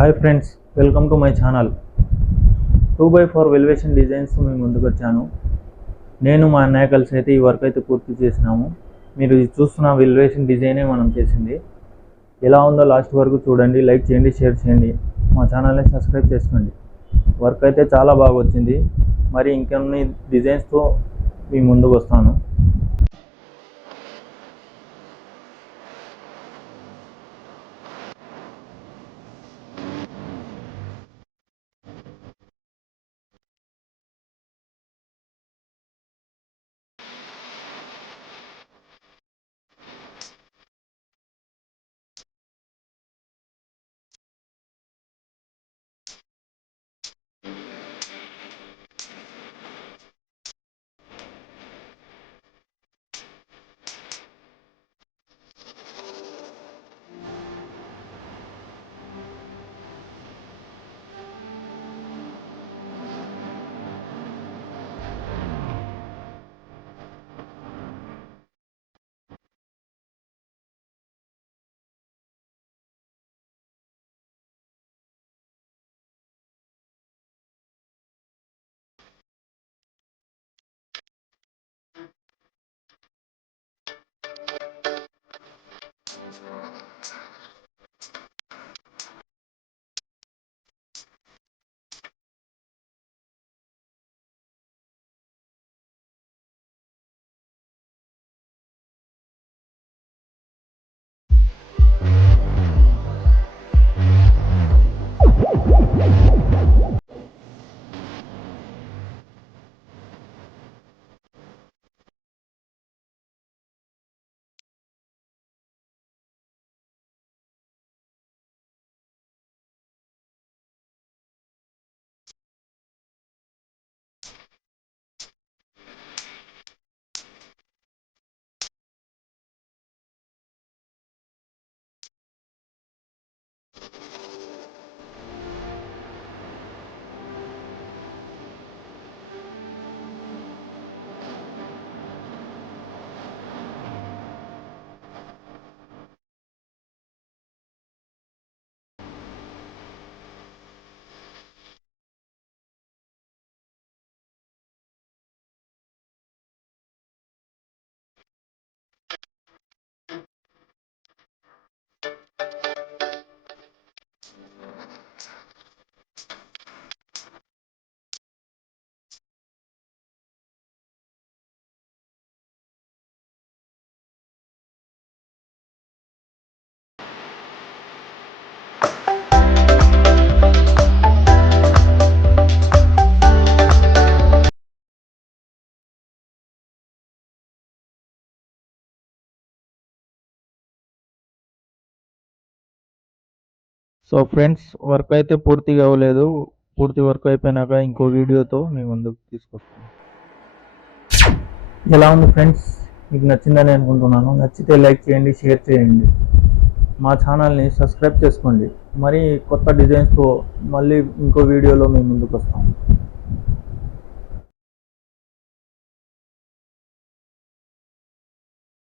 Hi friends, welcome to my channel. 2x4 వెల్వేషన్ డిజైన్స్ మేము ముందుకు వచ్చాను. నేను మా అన్నయ్య కలిసి అయితే ఈ వర్క్ అయితే పూర్తి చేసినాము. మీరు చూస్తున్న వెల్వేషన్ డిజైనే మనం చేసింది. ఎలా ఉందో లాస్ట్ వరకు చూడండి, లైక్ చేయండి, షేర్ చేయండి, మా ఛానల్ని సబ్స్క్రైబ్ చేసుకోండి. వర్క్ అయితే చాలా బాగా వచ్చింది. మరి ఇంకొన్ని డిజైన్స్తో మీ ముందుకు వస్తాను. సో ఫ్రెండ్స్, వర్క్ అయితే పూర్తిగా అవ్వలేదు. పూర్తి వర్క్ అయిపోయినాక ఇంకో వీడియోతో మీ ముందుకు తీసుకొస్తాను. ఎలా ఉంది ఫ్రెండ్స్? మీకు నచ్చిందని అనుకుంటున్నాను. నచ్చితే లైక్ చేయండి, షేర్ చేయండి, మా ఛానల్ని సబ్స్క్రైబ్ చేసుకోండి. మరి కొత్త డిజైన్స్తో మళ్ళీ ఇంకో వీడియోలో మీ ముందుకు వస్తాము.